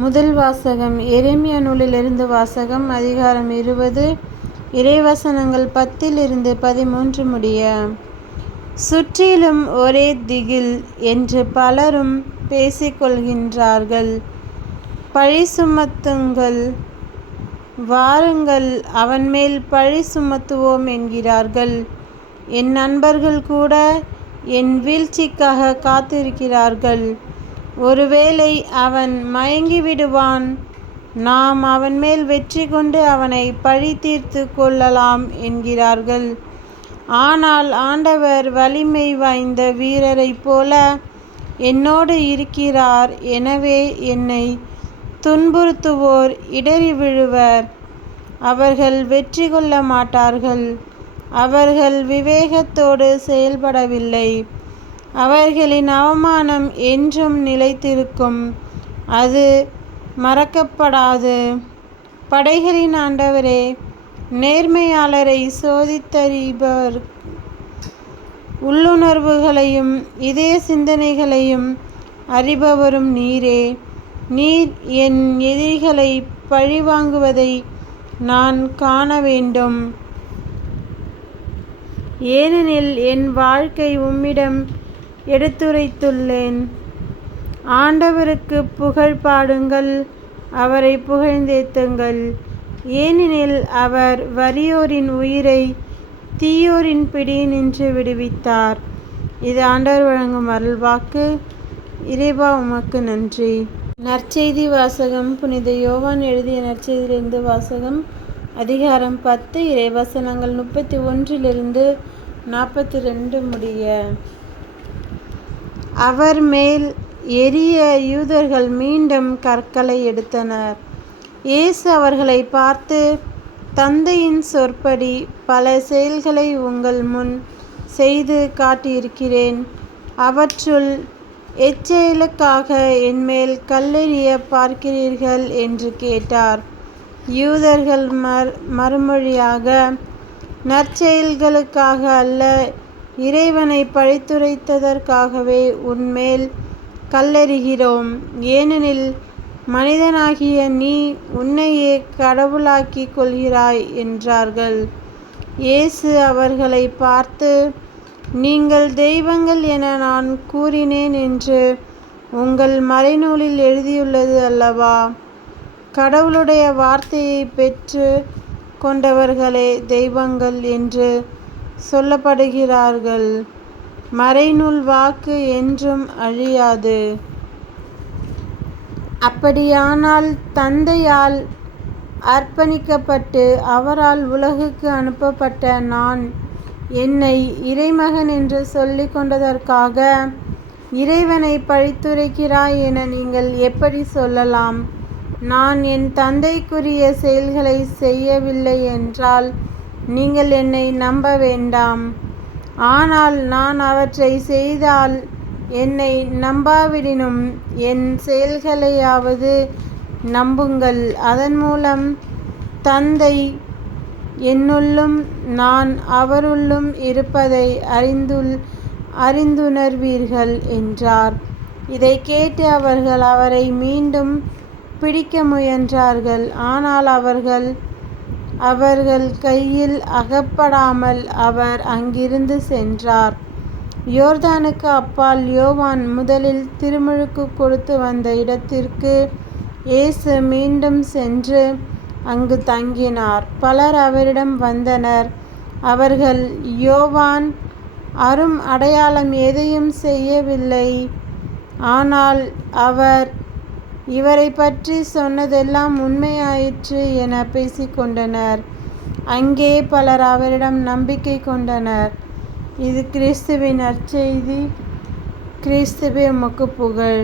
முதல் வாசகம் எரேமியா நூலிலிருந்து வாசகம். அதிகாரம் 20, இறைவசனங்கள் 10 13 முடிய. சுற்றிலும் ஒரே திகில் என்று பலரும் பேசிக்கொள்கின்றார்கள். பழி சுமத்துங்கள், வாருங்கள், அவன்மேல் பழி சுமத்துவோம் என்கிறார்கள். என் நண்பர்கள் கூட என் வீழ்ச்சிக்காக காத்திருக்கிறார்கள். ஒருவேளை அவன் மயங்கிவிடுவான், நாம் அவன்மேல் வெற்றி கொண்டு அவனை பழி தீர்த்து கொள்ளலாம் என்கிறார்கள். ஆனால் ஆண்டவர் வலிமை வாய்ந்த வீரரைப் போல என்னோடு இருக்கிறார். எனவே என்னை துன்புறுத்துவோர் இடறி விழுவர், அவர்கள் வெற்றி கொள்ள மாட்டார்கள். அவர்கள் விவேகத்தோடு செயல்படவில்லை. அவர்களின் அவமானம் என்றும் நிலைத்திருக்கும், அது மறக்கப்படாது. படைகளின் ஆண்டவரே, நேர்மையாளரை சோதித்தறிபவர், உள்ளுணர்வுகளையும் இதய சிந்தனைகளையும் அறிபவரும் நீரே. நீர் என் எதிரிகளை பழிவாங்குவதை நான் காண வேண்டும். ஏனெனில் என் வாழ்க்கை உம்மிடம் எடுத்துரைத்துள்ளேன். ஆண்டவருக்கு புகழ் பாடுங்கள், அவரை புகழ்ந்தேத்துங்கள். ஏனெனில் அவர் வறியோரின் உயிரை தீயோரின் பிடியினின்று விடுவித்தார். இது ஆண்டவர் வழங்கும் அருள்வாக்கு. இறைவா, உமக்கு நன்றி. நற்செய்தி வாசகம். புனித யோவான் எழுதிய நற்செய்தியிலிருந்து வாசகம். அதிகாரம் 10, இறைவசனங்கள் 31 42 முடிய. அவர் மேல் எரிய யூதர்கள் மீண்டும் கற்களை எடுத்தனர். இயேசு அவர்களை பார்த்து, தந்தையின் சொற்படி பல செயல்களை உங்கள் முன் செய்து காட்டியிருக்கிறேன். அவற்றுள் எச்செயலுக்காக என்மேல் கல்லெறிய பார்க்கிறீர்கள் என்று கேட்டார். யூதர்கள் மறுமொழியாக, நற்செயல்களுக்காக அல்ல, இறைவனை பழித்துரைத்ததற்காகவே உன்மேல் கல்லெறிகிறோம். ஏனெனில் மனிதனாகிய நீ உன்னையே கடவுளாக்கிக் கொள்கிறாய் என்றார்கள். இயேசு அவர்களை பார்த்து, நீங்கள் தெய்வங்கள் என நான் கூறினேன் என்று உங்கள் மறைநூலில் எழுதியுள்ளது அல்லவா? கடவுளுடைய வார்த்தையை பெற்று கொண்டவர்களே தெய்வங்கள் என்று சொல்லப்படுகிறார்கள். மறைநூல் வாக்கு என்றும் அழியாது. அப்படியானால் தந்தையால் அர்ப்பணிக்கப்பட்டு அவரால் உலகுக்கு அனுப்பப்பட்ட நான் என்னை இறைமகன் என்று சொல்லிக் கொண்டதற்காக இறைவனை பழித்துரைக்கிறாய் என நீங்கள் எப்படி சொல்லலாம்? நான் என் தந்தைக்குரிய செயல்களை செய்யவில்லை என்றால் நீங்கள் என்னை நம்ப வேண்டாம். ஆனால் நான் அவற்றை செய்தால் என்னை நம்பாவிடினும் என் செயல்களையாவது நம்புங்கள். அதன் மூலம் தந்தை என்னுள்ளும் நான் அவருள்ளும் இருப்பதை அறிந்துணர்வீர்கள் என்றார். இதை கேட்டு அவர்கள் அவரை மீண்டும் பிடிக்க முயன்றார்கள். ஆனால் அவர்கள் கையில் அகப்படாமல் அவர் அங்கிருந்து சென்றார். யோர்தானுக்கு அப்பால் யோவான் முதலில் திருமுழுக்கு கொடுத்து வந்த இடத்திற்கு இயேசு மீண்டும் சென்று அங்கு தங்கினார். பலர் அவரிடம் வந்தனர். அவர்கள், யோவான் அரும் அடையாளம் எதையும் செய்யவில்லை, ஆனால் அவர் இவரை பற்றி சொன்னதெல்லாம் உண்மையாயிற்று என பேசிக்கொண்டனர். அங்கே பலர் அவரிடம் நம்பிக்கை கொண்டனர். இது கிறிஸ்துவின் நற்செய்தி. கிறிஸ்துவே, உமக்கு புகழ்.